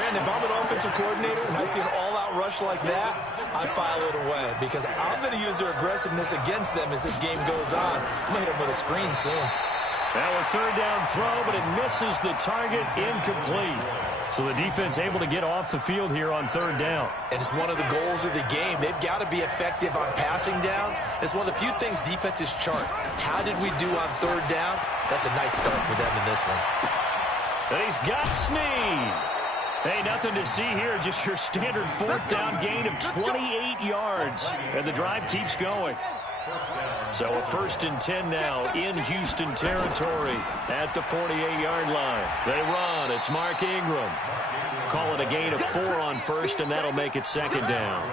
Brandon, if I'm an offensive coordinator and I see an all-out rush like that, I file it away because I'm going to use their aggressiveness against them as this game goes on. I'm going to hit them with a screen soon. Now a third down throw, but it misses the target, incomplete. So the defense able to get off the field here on third down. And it's one of the goals of the game. They've got to be effective on passing downs. It's one of the few things defenses chart. How did we do on third down? That's a nice start for them in this one. And he's got Snead. Hey, nothing to see here, just your standard fourth down gain of 28 yards. And the drive keeps going. So a 1st and 10 now in Houston territory at the 48-yard line. They run. It's Mark Ingram. Call it a gain of 4 on first, and that'll make it second down.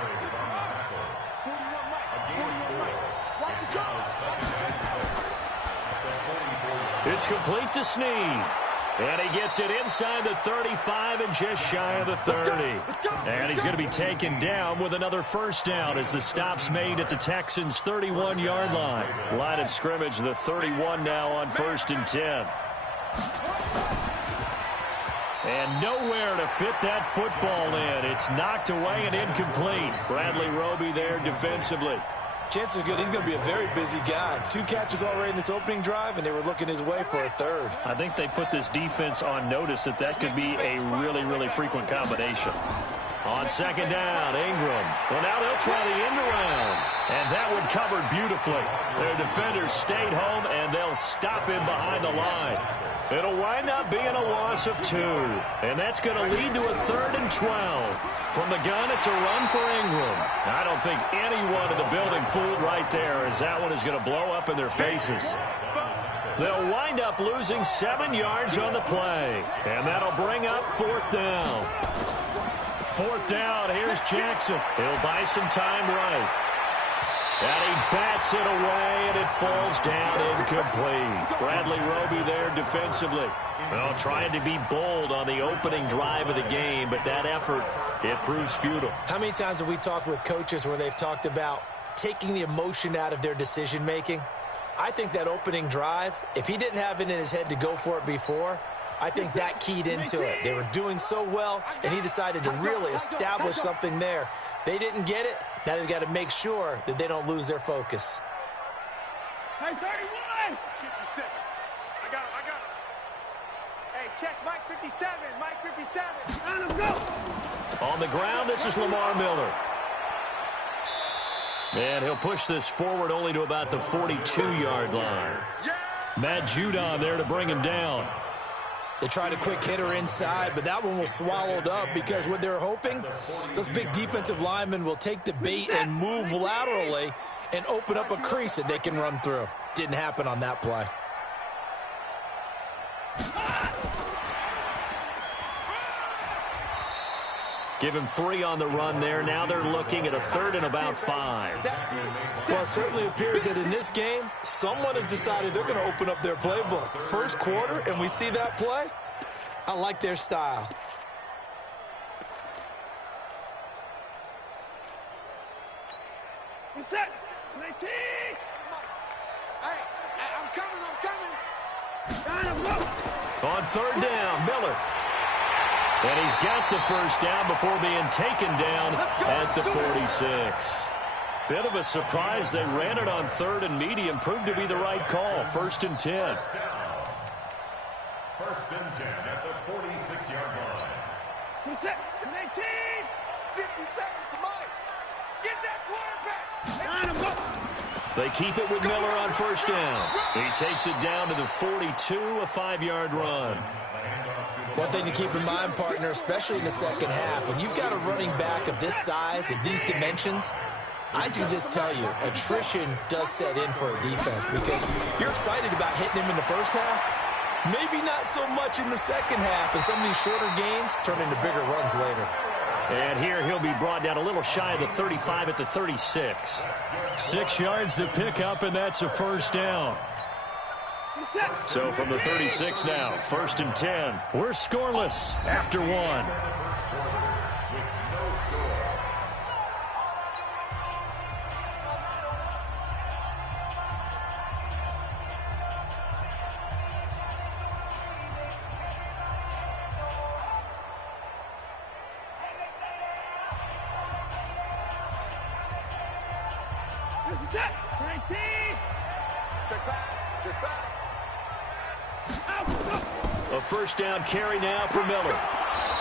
It's complete to Snead. And he gets it inside the 35 and just shy of the 30. And he's going to be taken down with another first down as the stop's made at the Texans' 31-yard line. Line of scrimmage, the 31 now on 1st and 10. And nowhere to fit that football in. It's knocked away and incomplete. Bradley Roby there defensively. Chances are good. He's going to be a very busy guy. 2 catches already in this opening drive, and they were looking his way for a third. I think they put this defense on notice that could be a really, really frequent combination. On second down, Ingram. Well, now they'll try the end around. And that one covered beautifully. Their defenders stayed home, and they'll stop him behind the line. It'll wind up being a loss of 2. And that's going to lead to a 3rd and 12. From the gun, it's a run for Ingram. I don't think anyone in the building fooled right there, as that one is going to blow up in their faces. They'll wind up losing 7 yards on the play. And that'll bring up 4th down. 4th down, here's Jackson. He'll buy some time right. And he bats it away, and it falls down incomplete. Bradley Roby there defensively. Well, trying to be bold on the opening drive of the game, but that effort, it proves futile. How many times have we talked with coaches where they've talked about taking the emotion out of their decision-making? I think that opening drive, if he didn't have it in his head to go for it before, I think that keyed into it. They were doing so well, and he decided to really establish something there. They didn't get it. Now they've got to make sure that they don't lose their focus. Hey, 31! 57. I got him. Hey, check Mike 57. Mike 57. Let him go! On the ground, this is Lamar Miller. And he'll push this forward only to about the 42-yard line. Matt Judon there to bring him down. They tried a quick hitter inside, but that one was swallowed up because what they're hoping, those big defensive linemen will take the bait and move laterally and open up a crease that they can run through. Didn't happen on that play. Give him 3 on the run there. Now they're looking at a 3rd and about 5. Well, it certainly appears that in this game, someone has decided they're going to open up their playbook. First quarter, and we see that play. I like their style. He's set. 19. Hey, I'm coming. On 3rd down, Miller. And he's got the first down before being taken down at the 46. Bit of a surprise. They ran it on 3rd and medium. Proved to be the right call. 1st and 10. 1st and 10 at the 46-yard line. He's set. 19. 57. Come on. Get that quarterback. They keep it with Miller on 1st down. He takes it down to the 42, a 5-yard run. One thing to keep in mind, partner, especially in the second half, when you've got a running back of this size, of these dimensions, I can just tell you, attrition does set in for a defense because you're excited about hitting him in the first half. Maybe not so much in the second half, and some of these shorter gains turn into bigger runs later. And here he'll be brought down a little shy of the 35 at the 36. 6 yards to pick up, and that's a first down. So from the 36 now, 1st and 10. We're scoreless after 1. Set. 19. Check back. Check back. A first down carry now for Miller.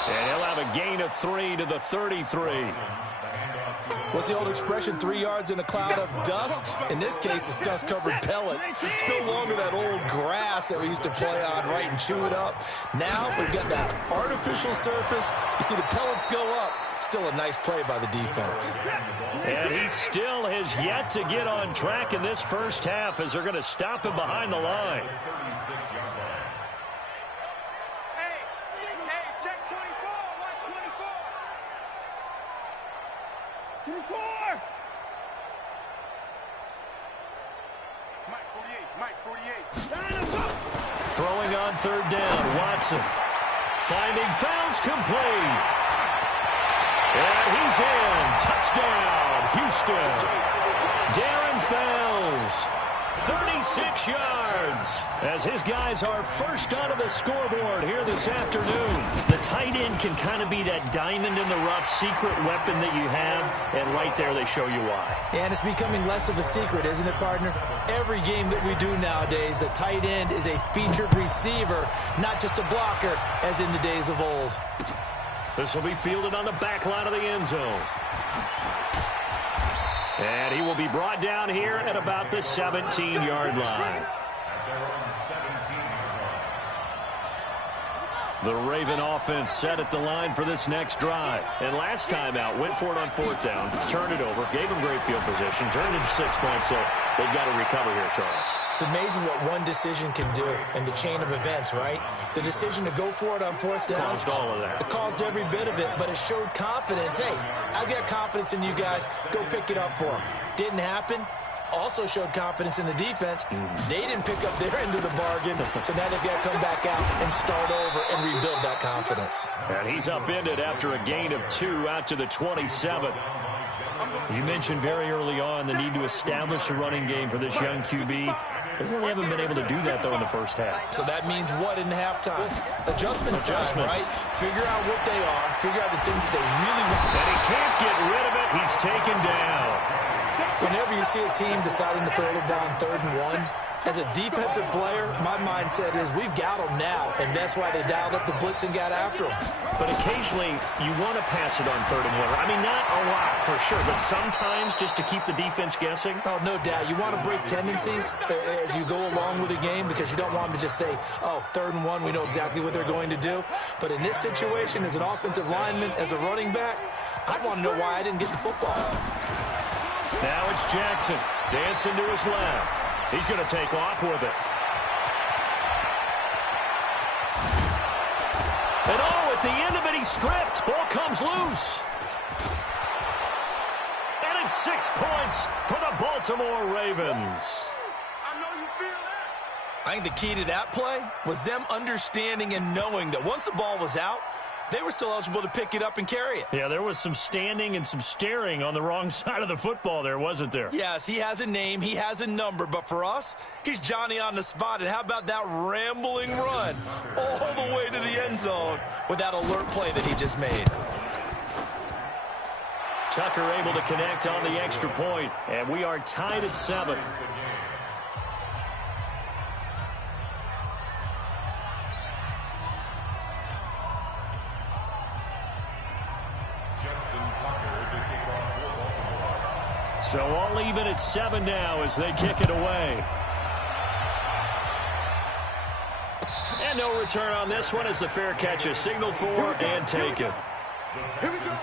And he'll have a gain of 3 to the 33. What's the old expression, 3 yards in a cloud of dust? In this case, it's dust-covered pellets. It's no longer that old grass that we used to play on, right, and chew it up. Now we've got that artificial surface. You see the pellets go up. Still a nice play by the defense. And he still has yet to get on track in this first half as they're going to stop him behind the line. Hey, check 24. Watch 24. 24. Mike 48. Throwing on third down, Watson. Finding fouls complete. And he's in. Touchdown, Houston. Darren Fells, 36 yards, as his guys are first onto the scoreboard here this afternoon. The tight end can kind of be that diamond in the rough secret weapon that you have, and right there they show you why. And it's becoming less of a secret, isn't it, partner? Every game that we do nowadays, the tight end is a featured receiver, not just a blocker, as in the days of old. This will be fielded on the back line of the end zone. And he will be brought down here at about the 17-yard line. The Raven offense set at the line for this next drive. And last time out, went for it on fourth down, turned it over, gave him great field position, turned it into 6 points, so they've got to recover here, Charles. It's amazing what one decision can do in the chain of events, right? The decision to go for it on fourth down. Caused all of that. It caused every bit of it, but it showed confidence. Hey, I've got confidence in you guys. Go pick it up for them. Didn't happen. Also showed confidence in the defense. They didn't pick up their end of the bargain, so now they've got to come back out and start over and rebuild that confidence. And he's upended after a gain of 2 out to the 27. You mentioned very early on the need to establish a running game for this young QB. They really haven't been able to do that, though, in the first half. So that means what in halftime? Adjustments time, right? Figure out what they are. Figure out the things that they really want. And he can't get rid of it. He's taken down. Whenever you see a team deciding to throw the ball on 3rd and 1, as a defensive player, my mindset is we've got them now, and that's why they dialed up the blitz and got after them. But occasionally, you want to pass it on 3rd and 1. I mean, not a lot for sure, but sometimes just to keep the defense guessing. Oh, no doubt. You want to break tendencies as you go along with the game because you don't want them to just say, oh, 3rd and 1, we know exactly what they're going to do. But in this situation, as an offensive lineman, as a running back, I want to know why I didn't get the football. Now it's Jackson, dancing to his left. He's going to take off with it. And at the end of it, he's stripped. Ball comes loose. And it's 6 points for the Baltimore Ravens. I know you feel that. I think the key to that play was them understanding and knowing that once the ball was out, they were still eligible to pick it up and carry it. Yeah, there was some standing and some staring on the wrong side of the football there, wasn't there? Yes, he has a name, he has a number, but for us, he's Johnny on the spot. And how about that rambling run all the way to the end zone with that alert play that he just made? Tucker able to connect on the extra point, and we are tied at 7. So all even at 7 now as they kick it away. And no return on this one as the fair catch is signaled for and taken. Here we go.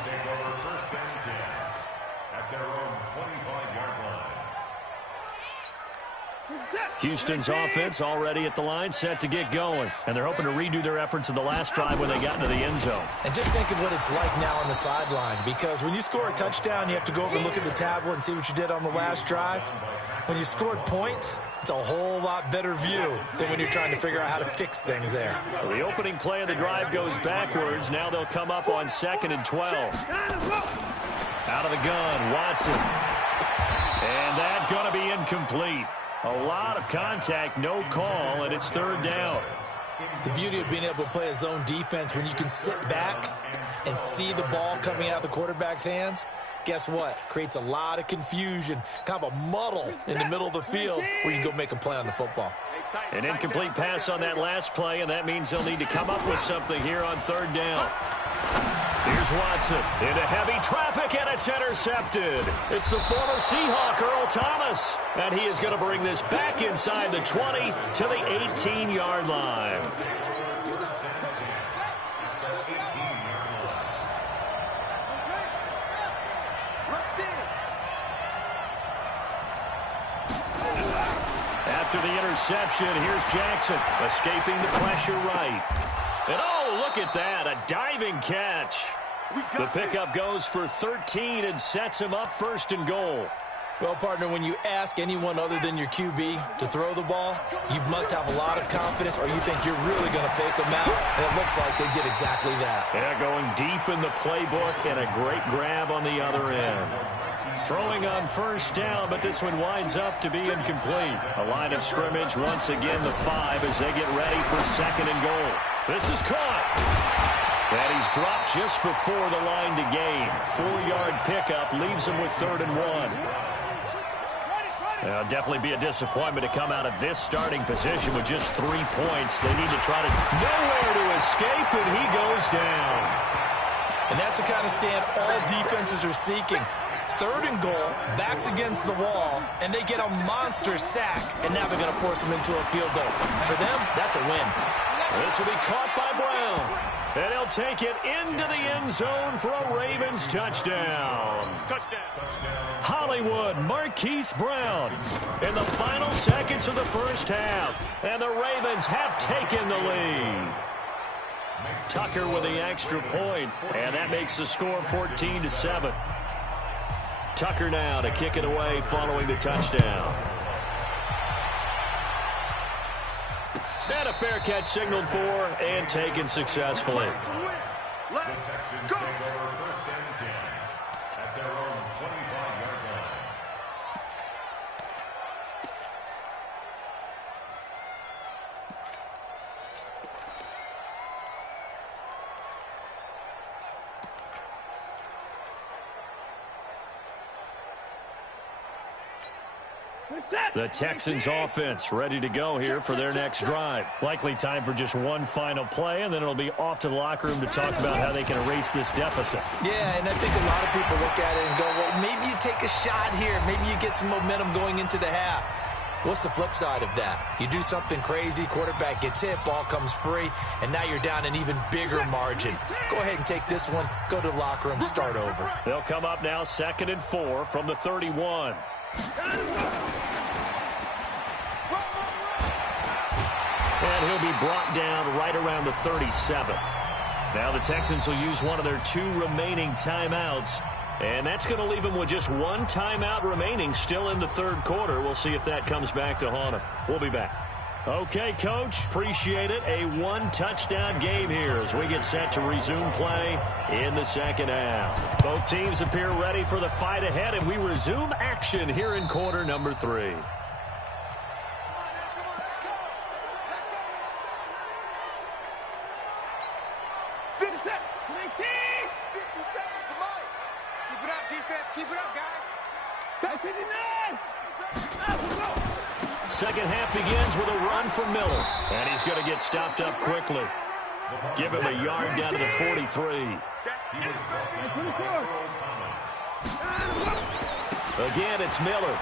Houston's offense already at the line, set to get going. And they're hoping to redo their efforts in the last drive when they got into the end zone. And just think of what it's like now on the sideline, because when you score a touchdown, you have to go over and look at the tablet and see what you did on the last drive. When you scored points, it's a whole lot better view than when you're trying to figure out how to fix things there. So the opening play of the drive goes backwards. Now they'll come up on 2nd and 12. Out of the gun, Watson. And that's going to be incomplete. A lot of contact, no call, and it's 3rd down. The beauty of being able to play a zone defense when you can sit back and see the ball coming out of the quarterback's hands, guess what? Creates a lot of confusion, kind of a muddle in the middle of the field where you can go make a play on the football. An incomplete pass on that last play, and that means they'll need to come up with something here on third down. Here's Watson into heavy traffic, and it's intercepted. It's the former Seahawk, Earl Thomas, and he is going to bring this back inside the 20 to the 18-yard line. After the interception, here's Jackson escaping the pressure right. And oh, look at that, a diving catch. The pickup goes for 13 and sets him up first and goal. Well, partner, when you ask anyone other than your QB to throw the ball, you must have a lot of confidence or you think you're really going to fake them out, and it looks like they did exactly that. Yeah, going deep in the playbook and a great grab on the other end. Throwing on first down, but this one winds up to be incomplete. A line of scrimmage, once again the 5 as they get ready for second and goal. This is caught. And he's dropped just before the line to gain. 4-yard pickup leaves him with 3rd and 1. It'll definitely be a disappointment to come out of this starting position with just 3 points. They need to try to nowhere to escape, and he goes down. And that's the kind of stand all defenses are seeking. 3rd and goal, backs against the wall, and they get a monster sack, and now they're going to force them into a field goal. For them, that's a win. This will be caught by Brown, and he'll take it into the end zone for a Ravens touchdown. Hollywood Marquise Brown in the final seconds of the first half, and the Ravens have taken the lead. Tucker with the extra point, and that makes the score 14-7. Tucker now to kick it away following the touchdown. And a fair catch signaled for and taken successfully. The Texans take over first and 10 at their own 25-yard line. The Texans offense ready to go here for their next drive. Likely time for just one final play, and then it'll be off to the locker room to talk about how they can erase this deficit. Yeah, and I think a lot of people look at it and go, well, maybe you take a shot here. Maybe you get some momentum going into the half. What's the flip side of that? You do something crazy, quarterback gets hit, ball comes free, and now you're down an even bigger margin. Go ahead and take this one, go to the locker room, start over. They'll come up now 2nd and 4 from the 31. And he'll be brought down right around the 37. Now the Texans will use one of their 2 remaining timeouts. And that's going to leave them with just 1 timeout remaining still in the 3rd quarter. We'll see if that comes back to haunt them. We'll be back. Okay, Coach, appreciate it. A 1-touchdown game here as we get set to resume play in the 2nd half. Both teams appear ready for the fight ahead, and we resume action here in quarter number 3. Second half begins with a run for Miller. And he's going to get stopped up quickly. Give him a yard down to the 43. Again, it's Miller.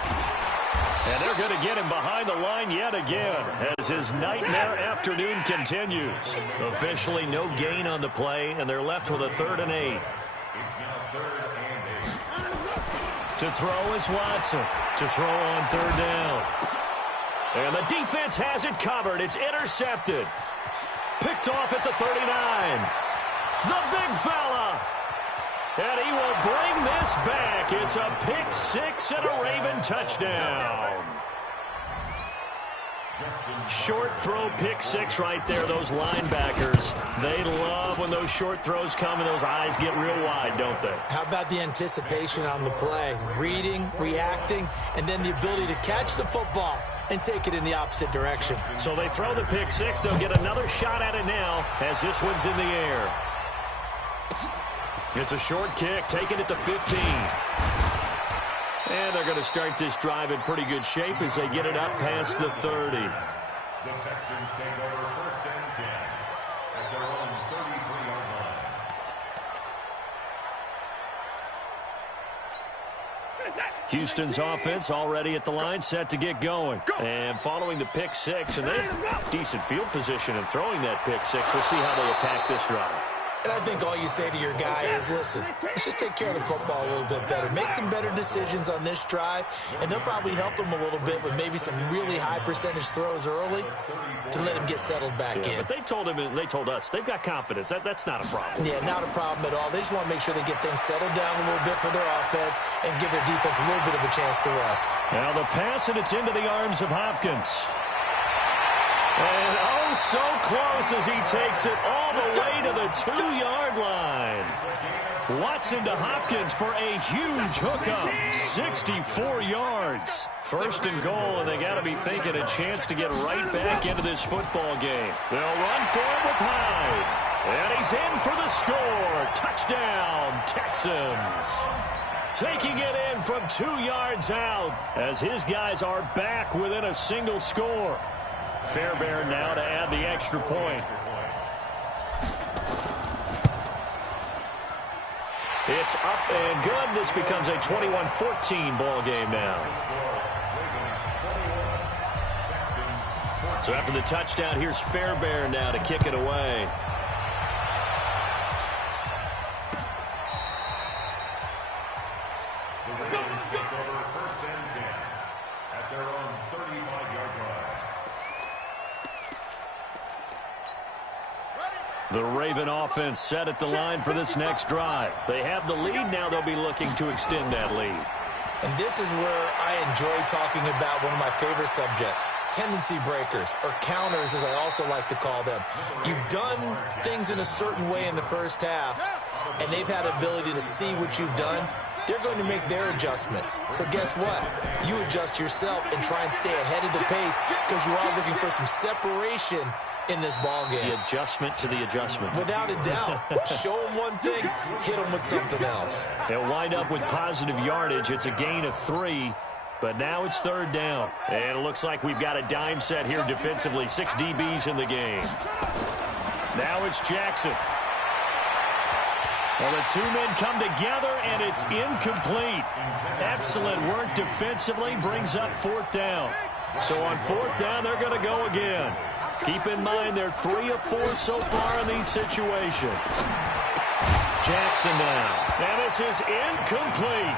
And they're going to get him behind the line yet again as his nightmare afternoon continues. Officially no gain on the play, and they're left with a 3rd and 8. To throw is Watson. To throw on 3rd down. And the defense has it covered. It's intercepted. Picked off at the 39. The big fella. And he will bring this back. It's a pick 6 and a Raven touchdown. Short throw pick 6 right there. Those linebackers, they love when those short throws come and those eyes get real wide, don't they? How about the anticipation on the play? Reading, reacting, and then the ability to catch the football and take it in the opposite direction. So they throw the pick 6. They'll get another shot at it now as this one's in the air. It's a short kick, taking it to 15. And they're going to start this drive in pretty good shape as they get it up past the 30. The Texans take over 1st and 10 at their own 33-yard line. Houston's offense already at the line, set to get going. And following the pick six, and they have decent field position in throwing that pick six. We'll see how they attack this drive. And I think all you say to your guy is, listen, let's just take care of the football a little bit better. Make some better decisions on this drive, and they'll probably help him a little bit with maybe some really high percentage throws early to let him get settled back in. But they told him, and they told us, they've got confidence. That's not a problem. Yeah, not a problem at all. They just want to make sure they get things settled down a little bit for their offense and give their defense a little bit of a chance to rest. Now the pass, and it's into the arms of Hopkins. And oh, so close as he takes it all the way to the 2-yard line. Watson to Hopkins for a huge hookup. 64 yards. 1st and goal, and they got to be thinking a chance to get right back into this football game. They'll run for him with Hyde. And he's in for the score. Touchdown, Texans. Taking it in from 2 yards out as his guys are back within a single score. Fairbairn now to add the extra point. It's up and good. This becomes a 21-14 ball game now. So after the touchdown, here's Fairbairn now to kick it away. The Ravens take over 1st and 10 at their own 35-yard line. The Raven offense set at the line for this next drive. They have the lead. Now they'll be looking to extend that lead. And this is where I enjoy talking about one of my favorite subjects, tendency breakers, or counters as I also like to call them. You've done things in a certain way in the first half, and they've had ability to see what you've done. They're going to make their adjustments. So guess what? You adjust yourself and try and stay ahead of the pace because you are looking for some separation in this ball game. The adjustment to the adjustment. Without a doubt. Show them one thing, hit them with something else. They'll wind up with positive yardage. It's a gain of 3, but now it's 3rd down. And it looks like we've got a dime set here defensively. 6 DBs in the game. Now it's Jackson. Well, the 2 men come together, and it's incomplete. Excellent work defensively, brings up 4th down. So on 4th down, they're going to go again. Keep in mind, they're 3 of 4 so far in these situations. Jackson now. And this is incomplete.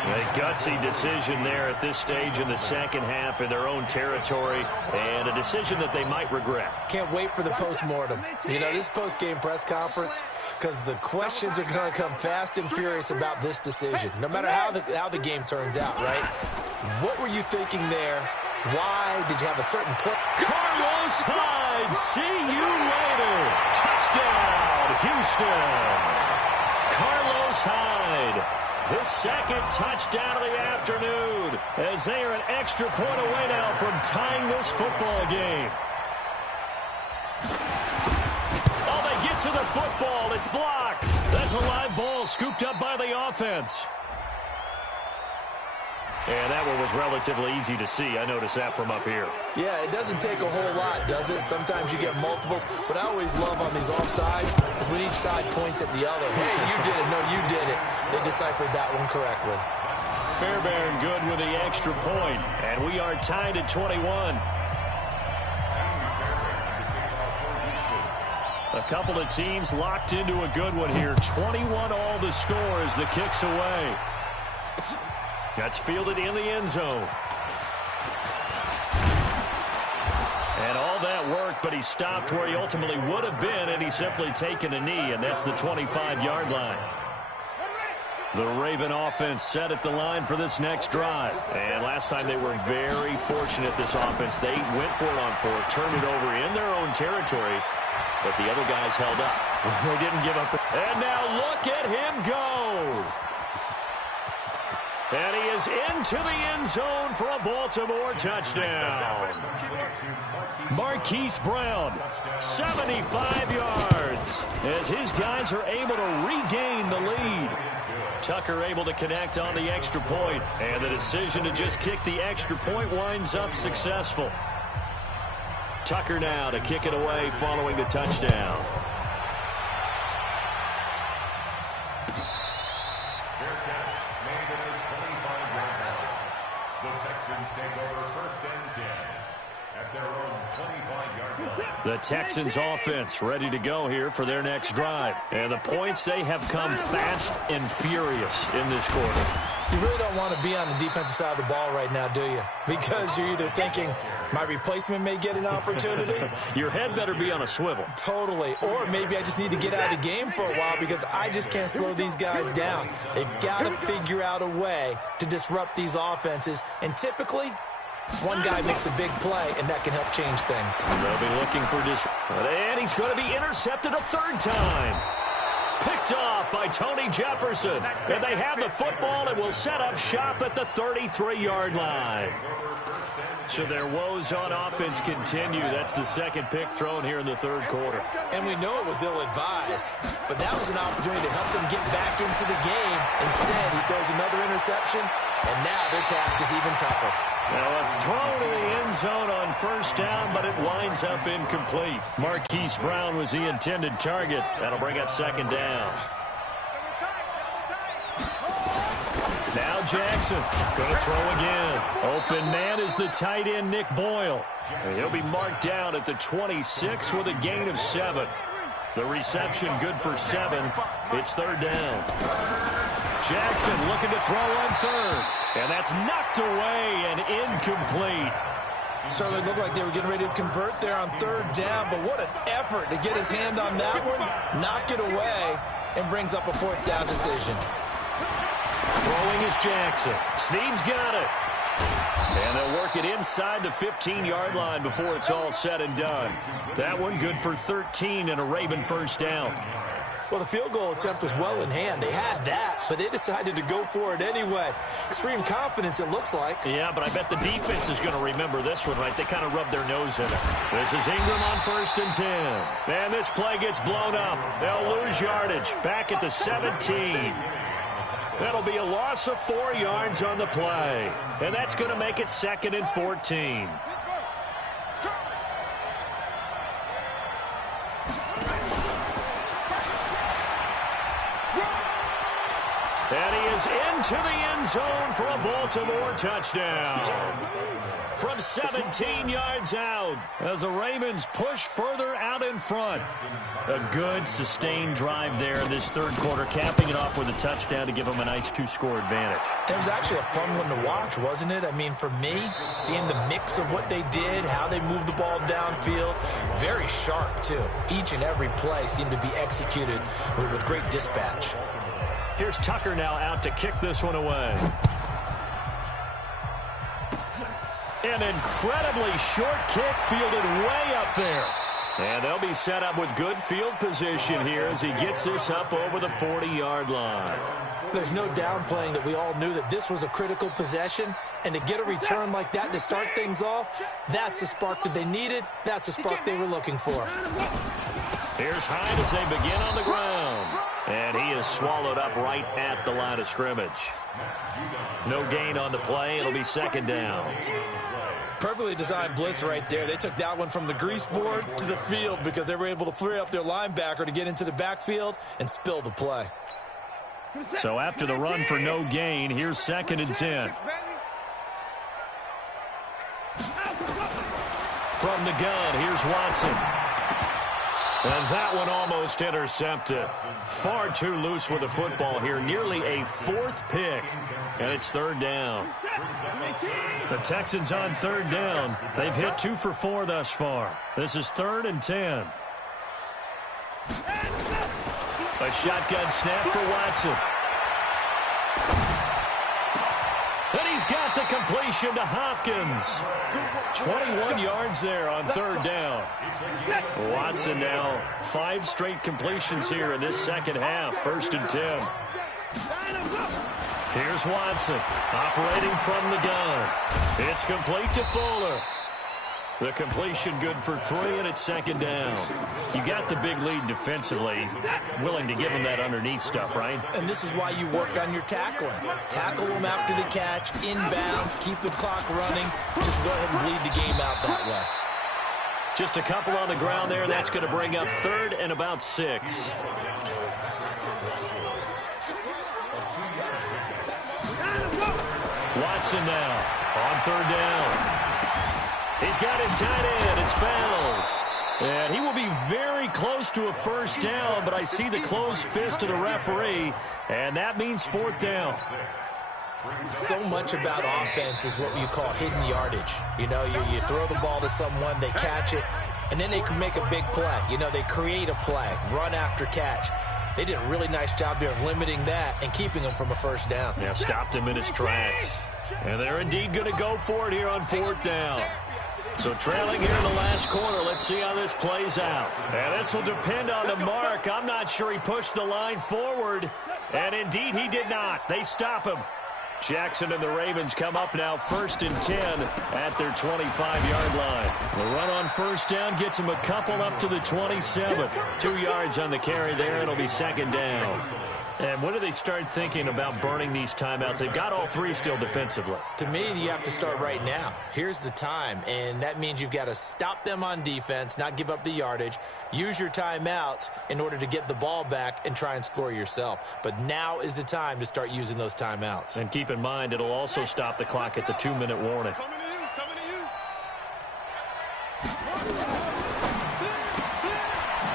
A gutsy decision there at this stage in the second half in their own territory, and a decision that they might regret. Can't wait for the postmortem. You know, this post-game press conference, because the questions are going to come fast and furious about this decision, no matter how the game turns out, right? What were you thinking there? Why did you have a certain play? Carlos Hyde, see you later. Touchdown, Houston. Carlos Hyde, his 2nd touchdown of the afternoon, as they are an extra point away now from tying this football game. Oh, they get to the football. It's blocked. That's a live ball scooped up by the offense. And that one was relatively easy to see. I noticed that from up here. Yeah, it doesn't take a whole lot, does it? Sometimes you get multiples. What I always love on these offsides is when each side points at the other. Hey, you did it. No, you did it. They deciphered that one correctly. Fairbairn good with the extra point. And we are tied at 21. A couple of teams locked into a good one here. 21 all the score as the kick's away. That's fielded in the end zone. And all that work, but he stopped where he ultimately would have been, and he's simply taken a knee, and that's the 25-yard line. The Raven offense set at the line for this next drive. And last time they were very fortunate, this offense. They went for it on 4th, turned it over in their own territory, but the other guys held up. They didn't give up. And now look at him go. And he is into the end zone for a Baltimore touchdown. Marquise Brown, 75 yards, as his guys are able to regain Tucker able to connect on the extra point, and the decision to just kick the extra point winds up successful. Tucker now to kick it away following the touchdown. Fair catch made at the 25-yard line. The Texans take over 1st and 10 at their own 25-yard line. The Texans offense ready to go here for their next drive. And the points, they have come fast and furious in this quarter. You really don't want to be on the defensive side of the ball right now, do you? Because you're either thinking, my replacement may get an opportunity. Your head better be on a swivel. Totally. Or maybe I just need to get out of the game for a while because I just can't slow these guys down. They've got to figure out a way to disrupt these offenses. And typically, one guy makes a big play, and that can help change things. They'll be looking for and he's going to be intercepted a third time. Picked off by Tony Jefferson. And they have the football and will set up shop at the 33-yard line. So their woes on offense continue. That's the second pick thrown here in the third quarter. And we know it was ill-advised, but that was an opportunity to help them get back into the game. Instead, he throws another interception, and now their task is even tougher. Now a throw to the end zone on 1st down, but it winds up incomplete. Marquise Brown was the intended target. That'll bring up 2nd down. Now Jackson going to throw again. Open man is the tight end, Nick Boyle. And he'll be marked down at the 26 with a gain of 7. The reception good for 7. It's 3rd down. Jackson looking to throw on 3rd. And that's knocked away and incomplete. Certainly looked like they were getting ready to convert there on 3rd down, but what an effort to get his hand on that one, knock it away, and brings up a 4th down decision. Throwing is Jackson. Snead's got it. And they'll work it inside the 15-yard line before it's all said and done. That one good for 13 and a Raven 1st down. Well, the field goal attempt was well in hand. They had that, but they decided to go for it anyway. Extreme confidence, it looks like. Yeah, but I bet the defense is going to remember this one, right? They kind of rubbed their nose in it. This is Ingram on 1st and 10. And this play gets blown up. They'll lose yardage. Back at the 17. That'll be a loss of 4 yards on the play. And that's going to make it 2nd and 14. And he is into the end zone for a Baltimore touchdown. From 17 yards out as the Ravens push further out in front. A good sustained drive there in this third quarter, capping it off with a touchdown to give them a nice 2-score advantage. It was actually a fun one to watch, wasn't it? I mean, for me, seeing the mix of what they did, how they moved the ball downfield, very sharp, too. Each and every play seemed to be executed with great dispatch. Here's Tucker now out to kick this one away. An incredibly short kick fielded way up there. And they'll be set up with good field position here as he gets this up over the 40-yard line. There's no downplaying that we all knew that this was a critical possession. And to get a return like that to start things off, that's the spark that they needed. That's the spark they were looking for. Here's Hyde as they begin on the ground. And he is swallowed up right at the line of scrimmage. No gain on the play. It'll be 2nd down. Perfectly designed blitz right there. They took that one from the grease board to the field because they were able to free up their linebacker to get into the backfield and spill the play. So after the run for no gain, here's 2nd and 10. From the gun, here's Watson. And that one almost intercepted. Far too loose with the football here. Nearly a 4th pick. And it's 3rd down. The Texans on 3rd down. They've hit 2 for 4 thus far. This is 3rd and 10. A shotgun snap for Watson. And he's got the completion to Hopkins. 21 yards there on 3rd down. Watson now 5 straight completions here in this second half. 1st and 10. Here's Watson operating from the gun. It's complete to Fuller. The completion good for 3, and it's second down. You got the big lead defensively. Willing to give them that underneath stuff, right? And this is why you work on your tackling. Tackle them after the catch, inbounds, keep the clock running. Just go ahead and bleed the game out that way. Just a couple on the ground there. That's going to bring up 3rd and about 6. Watson now on 3rd down. He's got his tight end. It's Fells. And he will be very close to a first down, but I see the closed fist of the referee, and that means 4th down. So much about offense is what you call hidden yardage. You know, you throw the ball to someone, they catch it, and then they can make a big play. You know, they create a play, run after catch. They did a really nice job there of limiting that and keeping him from a first down. Yeah, stopped him in his tracks. And they're indeed going to go for it here on 4th down. So trailing here in the last quarter. Let's see how this plays out. And this will depend on the mark. I'm not sure he pushed the line forward. And indeed he did not. They stop him. Jackson and the Ravens come up now 1st and 10 at their 25-yard line. The run on first down gets them a couple up to the 27. 2 yards on the carry there. It'll be second down. And when do they start thinking about burning these timeouts? They've got all 3 still defensively. To me, you have to start right now. Here's the time, and that means you've got to stop them on defense, not give up the yardage, use your timeouts in order to get the ball back and try and score yourself. But now is the time to start using those timeouts. And keep in mind, it'll also stop the clock at the 2-minute warning.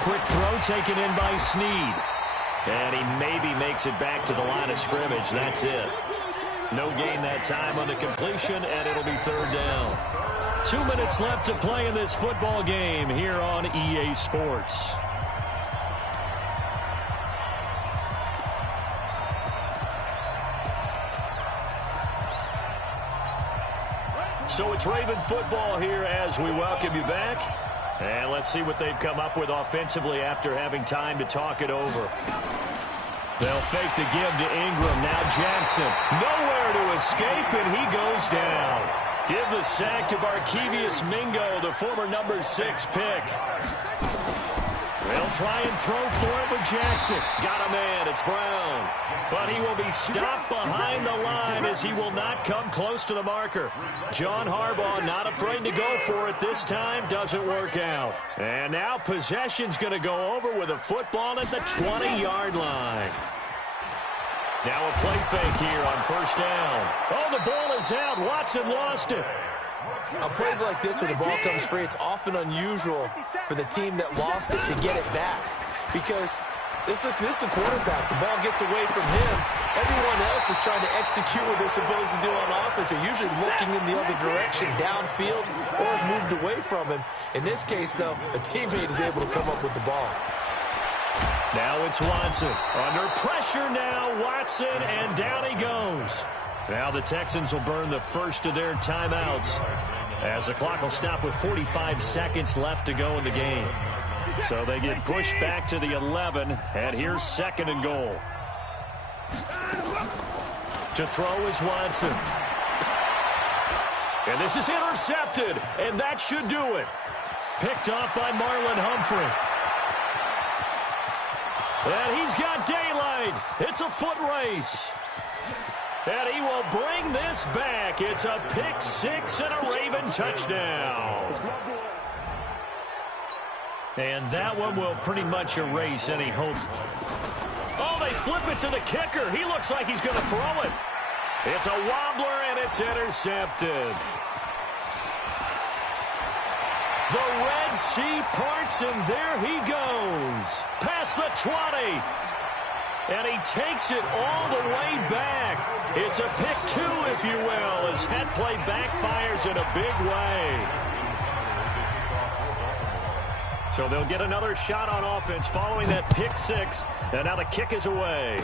Quick throw taken in by Snead. And he maybe makes it back to the line of scrimmage. That's it. No gain that time on the completion, and it'll be 3rd down. 2 minutes left to play in this football game here on EA Sports. So it's Raven football here as we welcome you back. And let's see what they've come up with offensively after having time to talk it over. They'll fake the give to Ingram. Now Jackson. Nowhere to escape, and he goes down. Give the sack to Barkevious Mingo, the former number 6 pick. They'll try and throw for it with Jackson. Got a man. It's Brown. But he will be stopped behind the line as he will not come close to the marker. John Harbaugh not afraid to go for it this time. Doesn't work out. And now possession's going to go over with a football at the 20-yard line. Now a play fake here on first down. Oh, the ball is out. Watson lost it. On plays like this where the ball comes free, it's often unusual for the team that lost it to get it back. Because this is a quarterback. The ball gets away from him. Everyone else is trying to execute what they're supposed to do on offense. They're usually looking in the other direction, downfield, or moved away from him. In this case, though, a teammate is able to come up with the ball. Now it's Watson. Under pressure now, Watson, and down he goes. Now the Texans will burn the first of their timeouts as the clock will stop with 45 seconds left to go in the game. So they get pushed back to the 11, and here's 2nd and goal. To throw is Watson. And this is intercepted, and that should do it. Picked off by Marlon Humphrey. And he's got daylight. It's a foot race. And he will bring this back. It's a pick 6 and a Raven touchdown. And that one will pretty much erase any hope. Oh, they flip it to the kicker. He looks like he's going to throw it. It's a wobbler, and it's intercepted. The Red Sea parts, and there he goes. Past the 20. And he takes it all the way back. It's a pick 2, if you will, as that play backfires in a big way. So they'll get another shot on offense following that pick 6. And now the kick is away.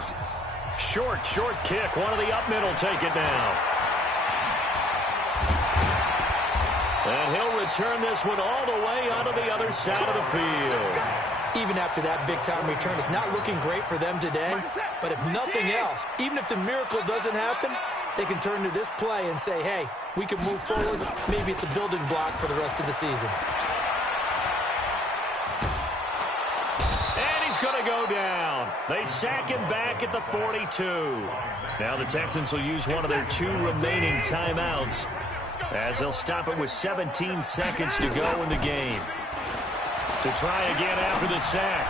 Short kick. One of the up middle take it now. And he'll return this one all the way onto the other side of the field. Even after that big-time return, it's not looking great for them today. But if nothing else, even if the miracle doesn't happen, they can turn to this play and say, hey, we can move forward. Maybe it's a building block for the rest of the season. And he's going to go down. They sack him back at the 42. Now the Texans will use one of their 2 remaining timeouts as they'll stop it with 17 seconds to go in the game. To try again after the sack.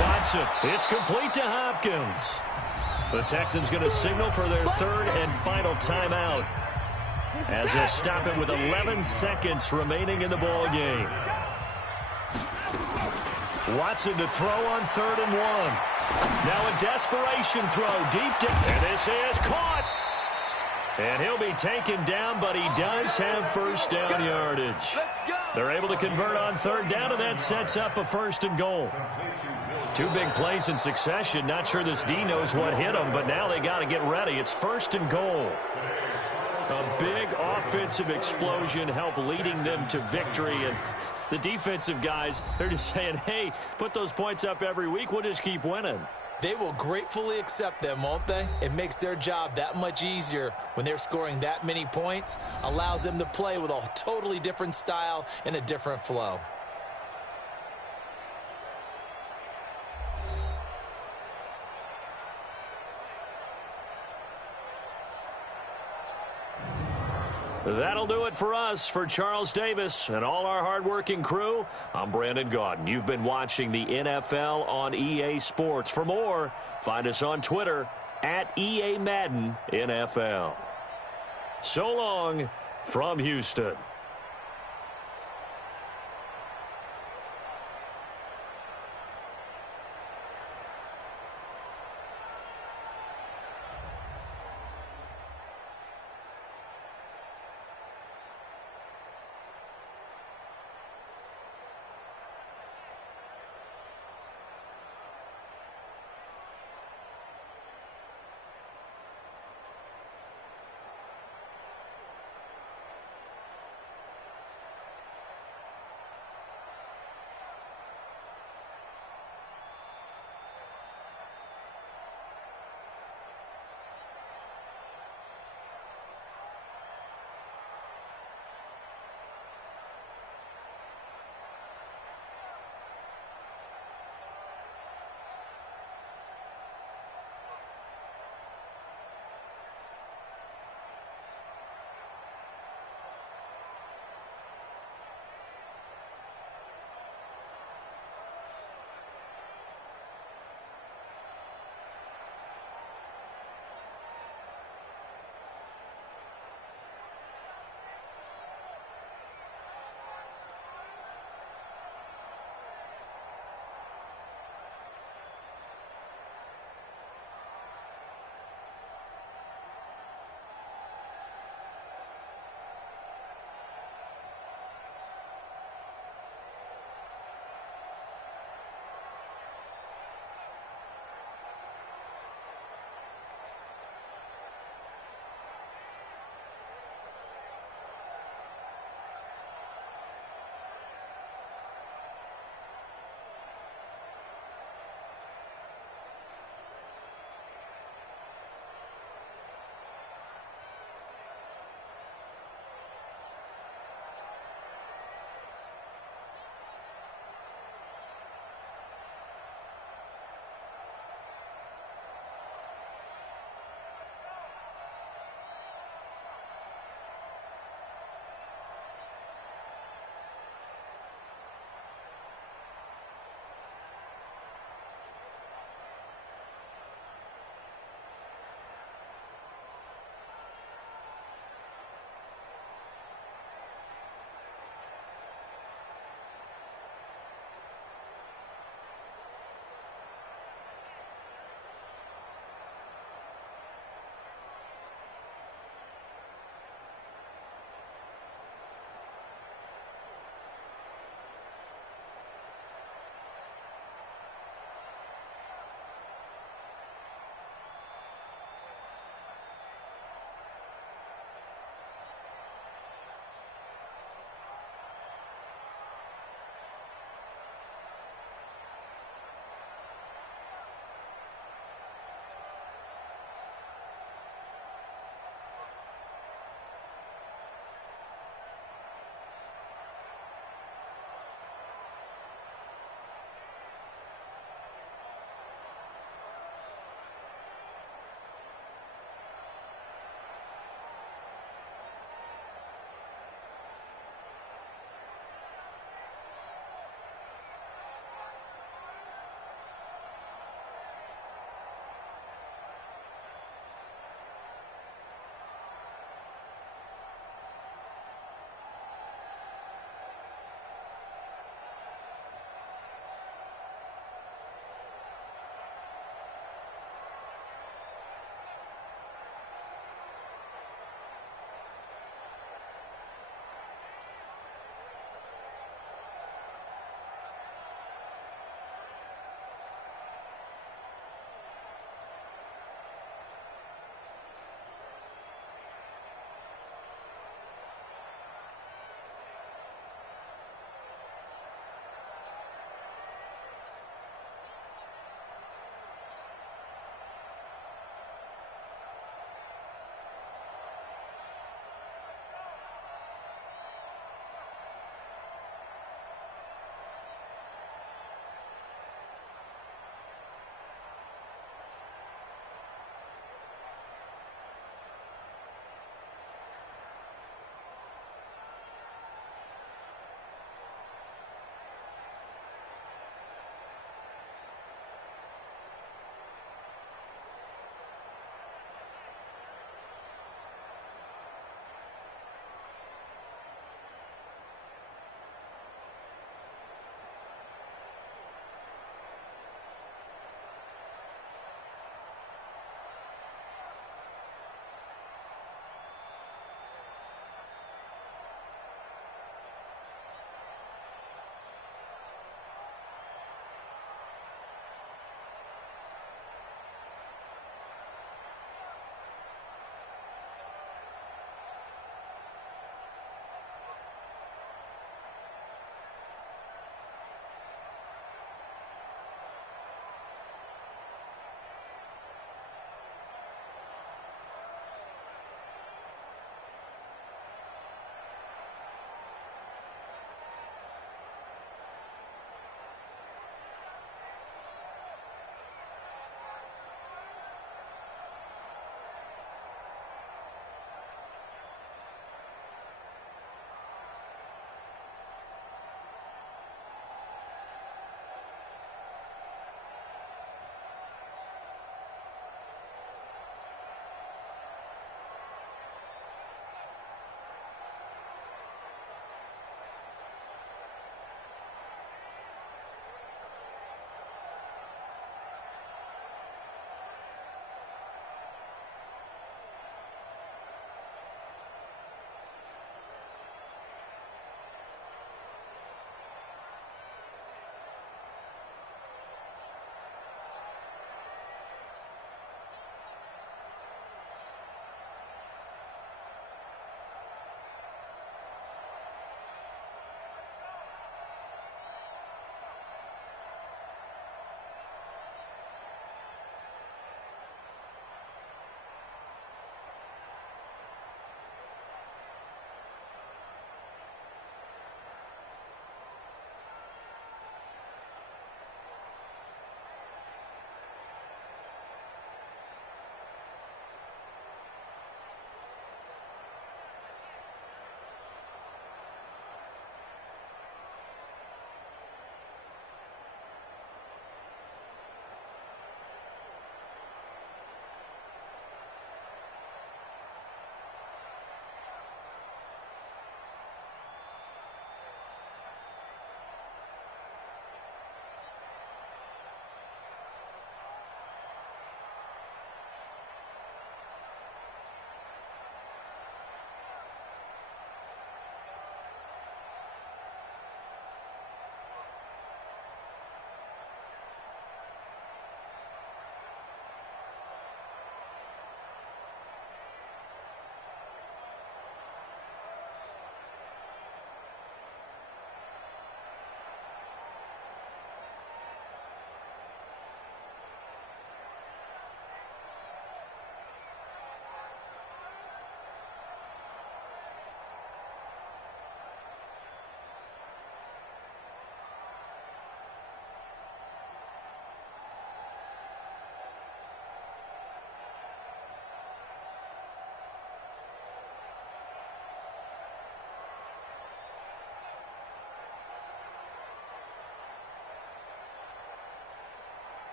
Watson, it's complete to Hopkins. The Texans going to signal for their 3rd and final timeout as they'll stop it with 11 seconds remaining in the ball game. Watson to throw on 3rd and 1. Now a desperation throw deep down. And this is caught. And he'll be taken down, but he does have first down yardage. They're able to convert on 3rd down, and that sets up a 1st and goal. 2 big plays in succession. Not sure this D knows what hit him, but now they got to get ready. It's 1st and goal. A big offensive explosion helped leading them to victory. And the defensive guys, they're just saying, hey, put those points up every week. We'll just keep winning. They will gratefully accept them, won't they? It makes their job that much easier when they're scoring that many points. Allows them to play with a totally different style and a different flow. That'll do it for us. For Charles Davis and all our hardworking crew, I'm Brandon Gaudin. You've been watching the NFL on EA Sports. For more, find us on Twitter at EA Madden NFL. So long from Houston.